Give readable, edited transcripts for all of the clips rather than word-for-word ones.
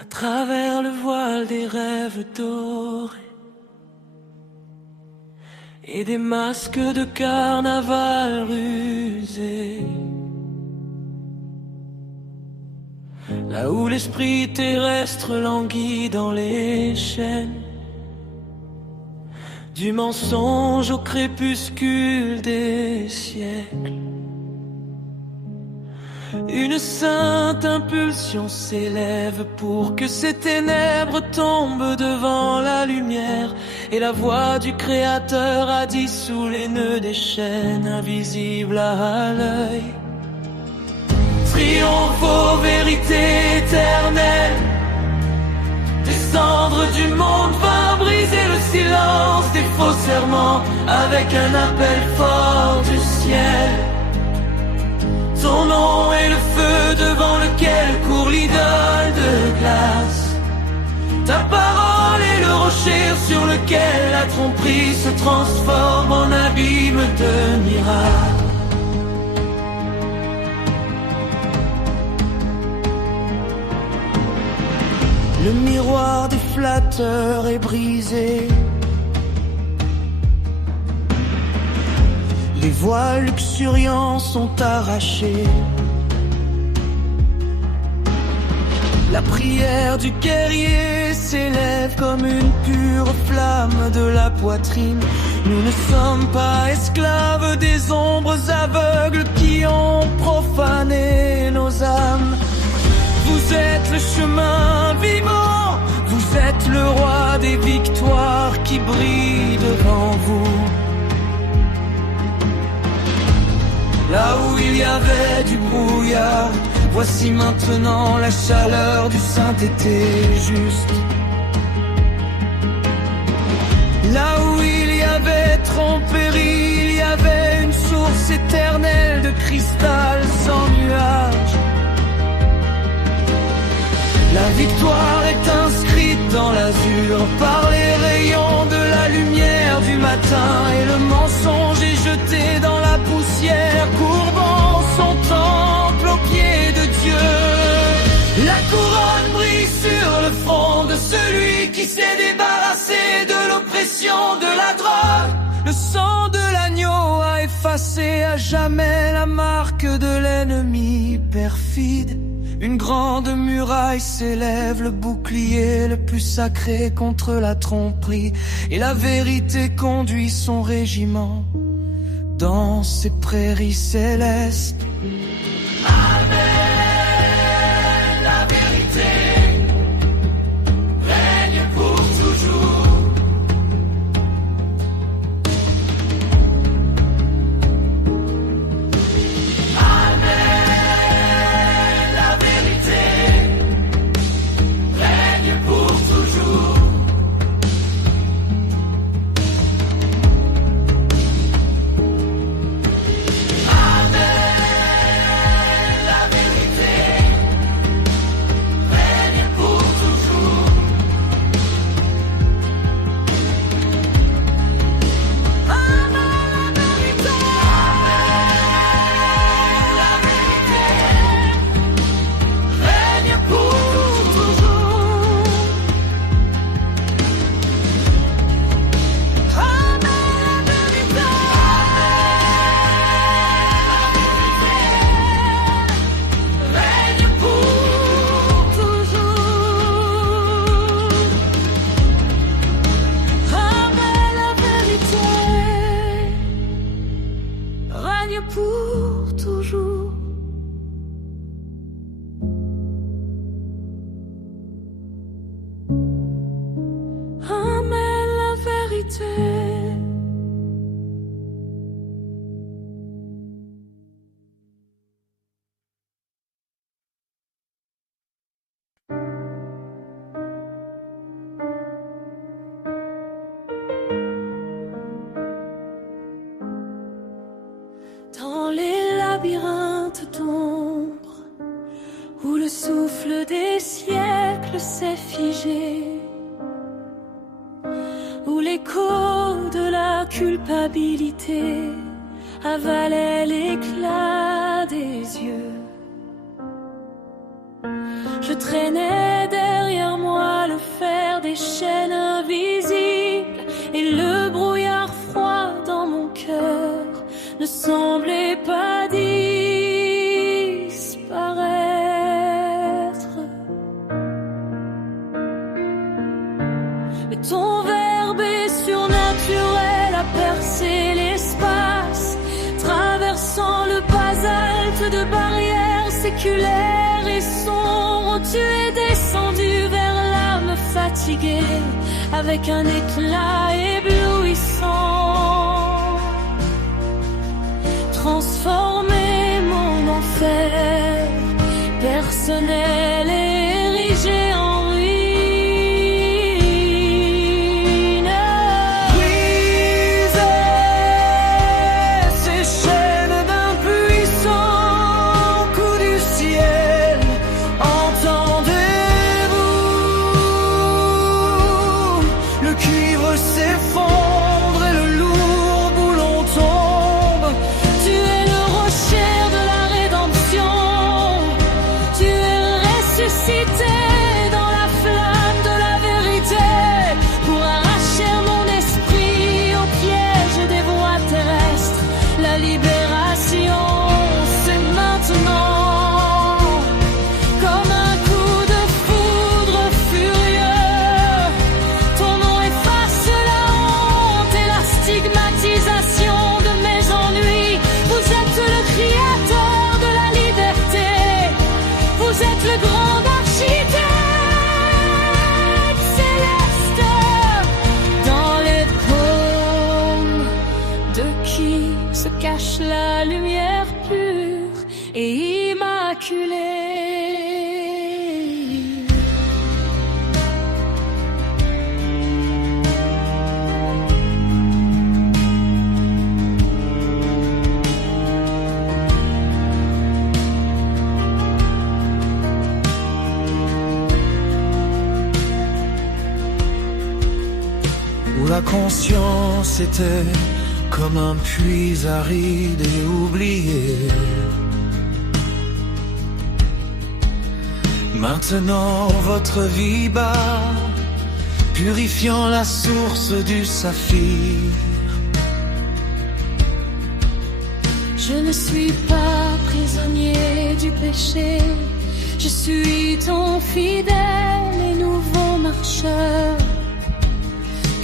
à travers le voile des rêves dorés et des masques de carnaval rusés. Là où l'esprit terrestre languit dans les chaînes du mensonge au crépuscule des siècles. Une sainte impulsion s'élève pour que ces ténèbres tombent devant la lumière. Et la voix du Créateur a dissous les nœuds des chaînes invisibles à l'œil. Triomphe aux vérités éternelles. Descendre du monde va briser le silence des faux serments avec un appel fort du ciel. Ton nom est le feu devant lequel court l'idole de glace. Ta parole est le rocher sur lequel la tromperie se transforme en abîme de miracles. Le miroir des flatteurs est brisé. Les voiles luxuriants sont arrachés. La prière du guerrier s'élève comme une pure flamme de la poitrine. Nous ne sommes pas esclaves des ombres aveugles qui ont profané nos âmes. Vous êtes le chemin vivant, vous êtes le roi des victoires qui brille devant vous. Là où il y avait du brouillard, voici maintenant la chaleur du saint-été juste. Là où il y avait tromperie, il y avait une source éternelle de cristal sans nuage. La victoire est inscrite dans l'azur par les rayons de la lumière du matin. Et le mensonge est jeté dans la poussière, courbant son temple aux pieds de Dieu. La couronne brille sur le front de celui qui s'est débarrassé de l'oppression de la drogue. Le sang de l'agneau a effacé à jamais la marque de l'ennemi perfide. Une grande muraille s'élève, le bouclier le plus sacré contre la tromperie. Et la vérité conduit son régiment dans ces prairies célestes. Amen, la vérité règne pour toujours. Dans les labyrinthes d'ombre, où le souffle des siècles s'est figé, où l'écho de la culpabilité avalait l'éclat des yeux, je traînais derrière semblait pas disparaître. Mais ton verbe est surnaturel, a percé l'espace, traversant le basalte de barrières séculaires et sombres. Tu es descendu vers l'âme fatiguée avec un éclat éblouissant, transformer mon enfer personnel et érigé en ruine. Briser ces chaînes d'un puissant coup du ciel, entendez-vous? Le cuivre s'effondre et le lourd boulon tombe. Tu es le rocher de la rédemption. Tu es ressuscité dans la flamme de la vérité pour arracher mon esprit au piège des voies terrestres. La libération, c'est maintenant. Comme un coup de foudre furieux, ton nom efface la honte et la stigmatisation de mes ennuis. Vous êtes le créateur de la liberté. Vous êtes le grand architecte céleste. Dans les paumes de qui se cache la lumière pure et immaculée. Où la conscience était comme un puits aride et oublié. Maintenant votre vie bat, purifiant la source du saphir. Je ne suis pas prisonnier du péché. Je suis ton fidèle et nouveau marcheur.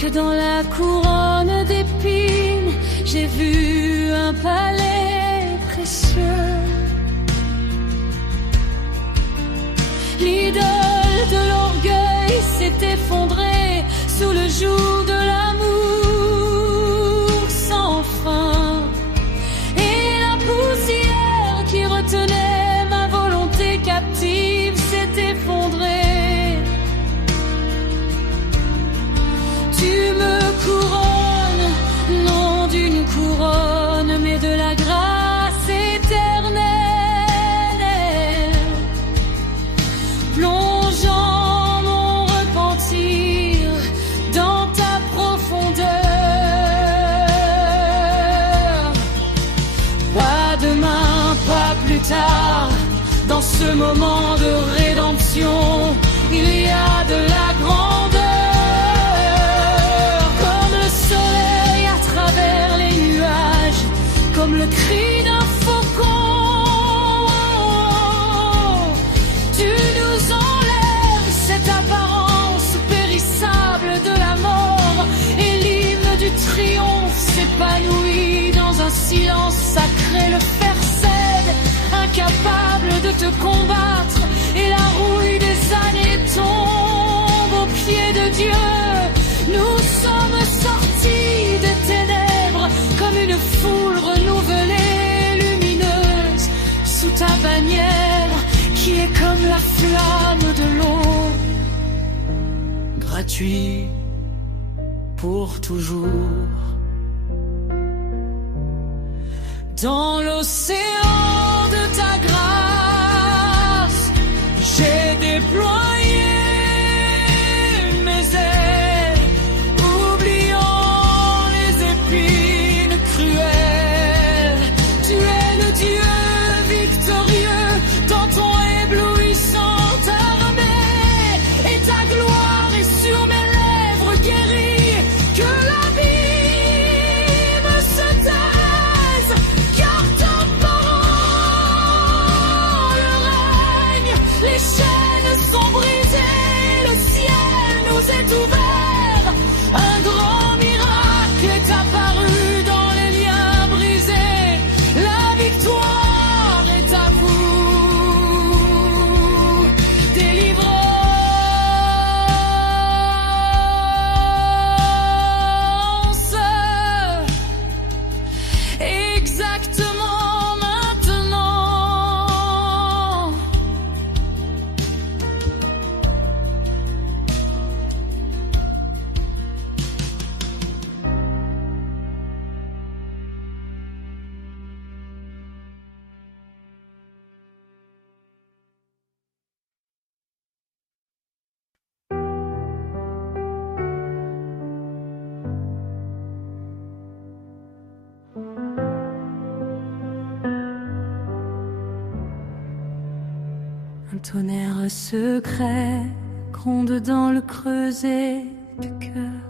Que dans la couronne d'épines, j'ai vu un palais précieux. L'idole de l'orgueil s'est effondrée sous le joug de l'amour sans fin. Et la poussière qui retenait ma volonté captive s'est effondrée. Tu me couronnes, non d'une couronne, mais de la grâce éternelle, plongeant mon repentir dans ta profondeur. Pas demain, pas plus tard, dans ce moment de rédemption, il y a de la grandeur. Comme le cri d'un faucon, tu nous enlèves cette apparence périssable de la mort, et l'hymne du triomphe s'épanouit dans un silence sacré. Le fer cède, incapable de te combattre, et la rouille des années tombe aux pieds de Dieu. Nous sommes sortis des ténèbres comme une foule renouvelée, lumineuse, sous ta bannière qui est comme la flamme de l'eau. Gratuit pour toujours. Dans l'océan de ta grâce, j'ai déployé mes ailes, oubliant les épines cruelles. Tu es le Dieu victorieux dans ton éblouissante armée, et ta gloire est sur mes lèvres guéries. Que l'abîme se taise, Un tonnerre secret gronde dans le creuset du cœur,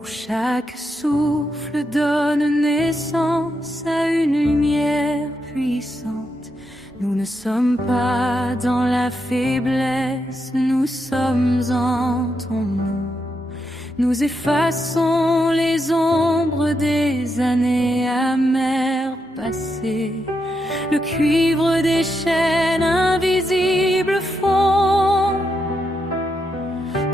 où chaque souffle donne naissance à une lumière puissante. Nous ne sommes pas dans la faiblesse, nous sommes en ton nom. Nous effaçons les ombres des années amères passées. Le cuivre des chaînes invisibles fond.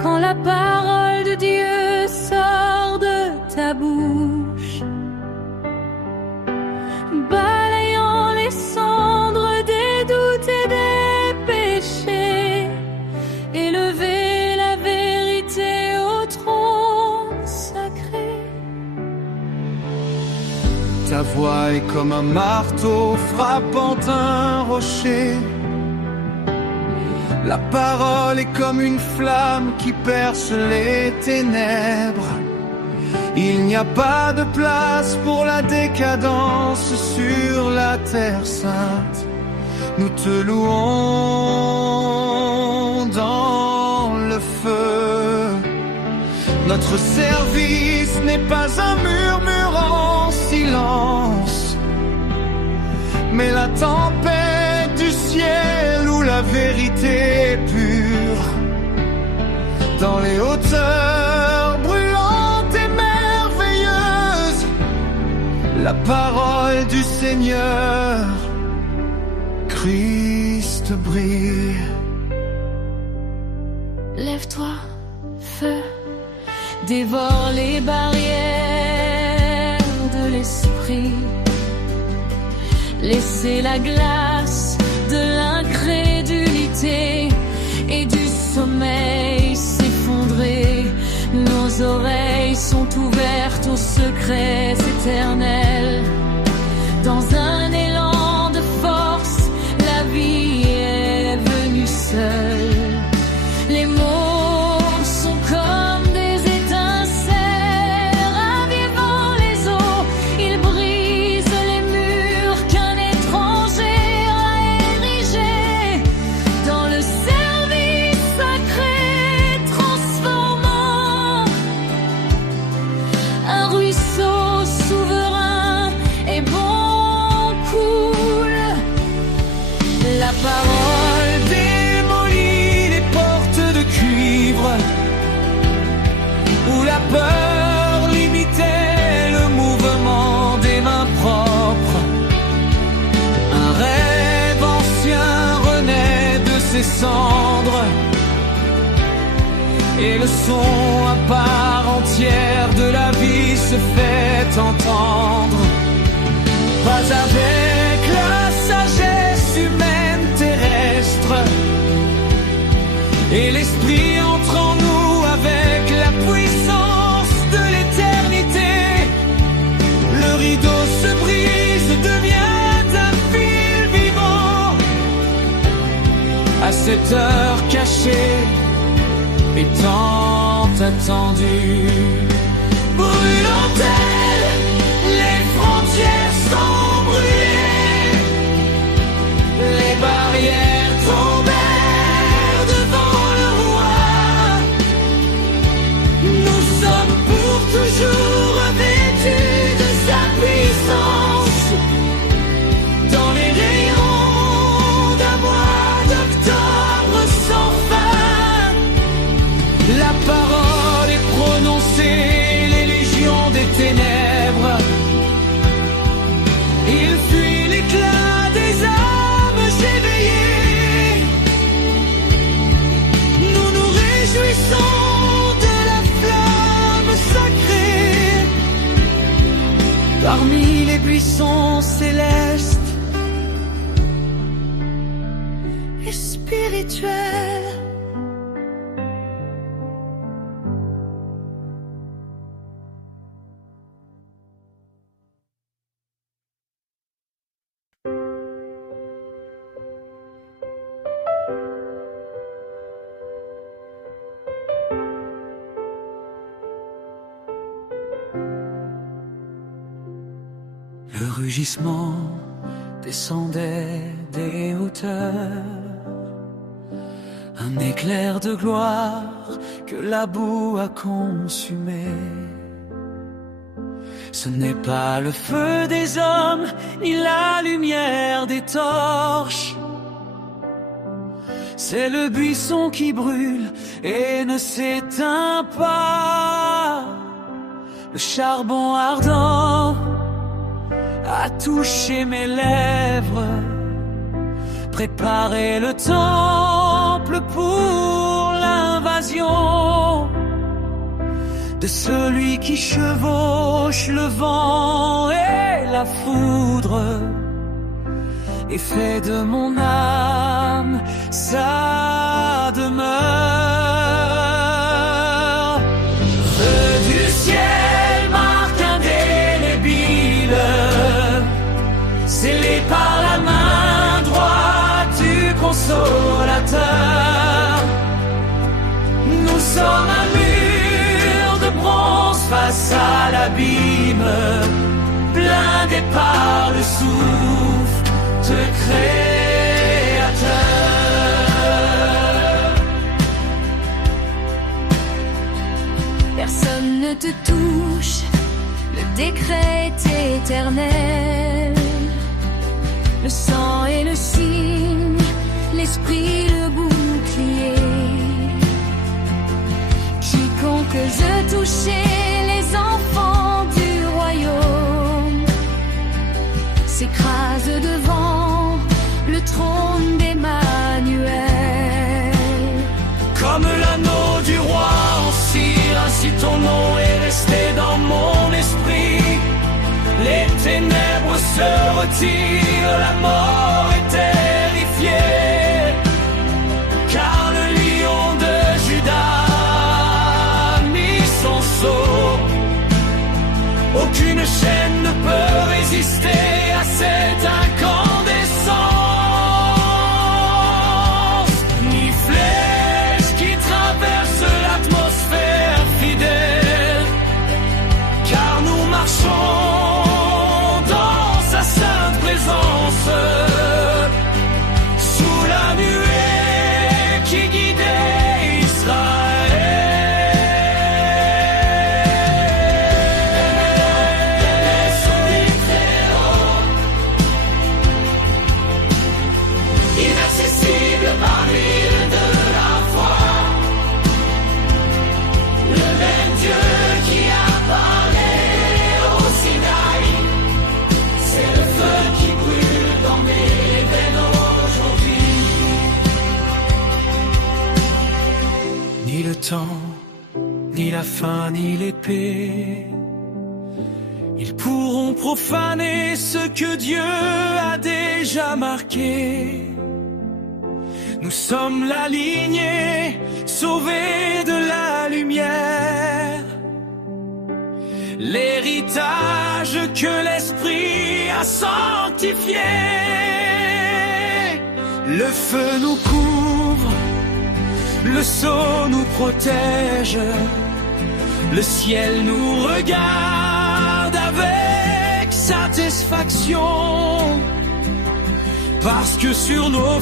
Quand la parole de Dieu sort de ta bouche, balayant les cendres des doutes et des péchés, élever la vérité au trône sacré. Ta voix est comme un marteau frappant un rocher. La parole est comme une flamme qui perce les ténèbres. Il n'y a pas de place pour la décadence sur la terre sainte. Nous te louons dans le feu. Notre service n'est pas un murmure en silence, mais la tempête du ciel où la vérité est pure. Dans les hauteurs brûlantes et merveilleuses, la parole du Seigneur, Christ brille. Lève-toi, feu, dévore les barrières de l'esprit. Laissez la glace de l'incrédulité et du sommeil s'effondrer. Nos oreilles sont ouvertes aux secrets éternels. Dans un élan de force, la vie est venue seule. Les mots sont comme des étincelles ravivant les eaux. Ils brisent les murs qu'un étranger a érigés dans le service sacré, transformant un ruisseau souverain et bon coule. La parole Démolit les portes de cuivre où la peur limitait le mouvement des mains propres. Un rêve ancien renaît de ses cendres et le son à part entière de la vie se fait entendre. Pas avec la sagesse humaine terrestre, et l'esprit entre en nous avec la puissance de l'éternité. Le rideau se brise, devient un fil vivant. À cette heure cachée et tant attendue, brûlant-elle, les frontières sont brûlées, les barrières tombèrent devant le roi. Nous sommes pour toujours revêtus de sa puissance dans les rayons d'un mois d'octobre sans fin. La parole est prononcée, les légions des ténèbres. Il fuit l'éclat des âmes éveillées. Nous nous réjouissons de la flamme sacrée. Parmi les buissons célestes et spirituels. Le rugissement descendait des hauteurs. Un éclair de gloire que la boue a consumé. Ce n'est pas le feu des hommes, ni la lumière des torches. C'est le buisson qui brûle et ne s'éteint pas. Le charbon ardent a touché mes lèvres, préparé le temple pour l'invasion de celui qui chevauche le vent et la foudre et fait de mon âme sa demeure. Feu du ciel marque indélébile, scellé par la main droite du consolateur. Nous sommes un mur de bronze face à l'abîme, blindé par le souffle créateur. Personne ne te touche, le décret est éternel. Le sang et le signe, l'esprit, le bouclier. Quiconque veut toucher les enfants du royaume s'écrase devant le trône d'Emmanuel. Comme l'anneau du roi en cire, ainsi ton nom est resté dans mon esprit. Les ténèbres se retirent, la mort est terrifiée, car le lion de Juda a mis son sceau. Aucune chaîne ne peut résister à cette incandescence, ni flèche qui traverse l'atmosphère fidèle, car nous marchons dans sa sainte présence, sous la nuée qui guidait Israël. Son très-haut, inaccessible par l'île de la foi, le même Dieu qui a parlé au Sinaï, c'est le feu qui brûle dans mes veines aujourd'hui. Ni le temps, ni la faim, ni l'épée, ils pourront profaner ce que Dieu a déjà marqué. Nous sommes la lignée sauvée de la lumière, l'héritage que l'Esprit a sanctifié. Le feu nous couvre, le sceau nous protège, le ciel nous regarde avec satisfaction, parce que sur nos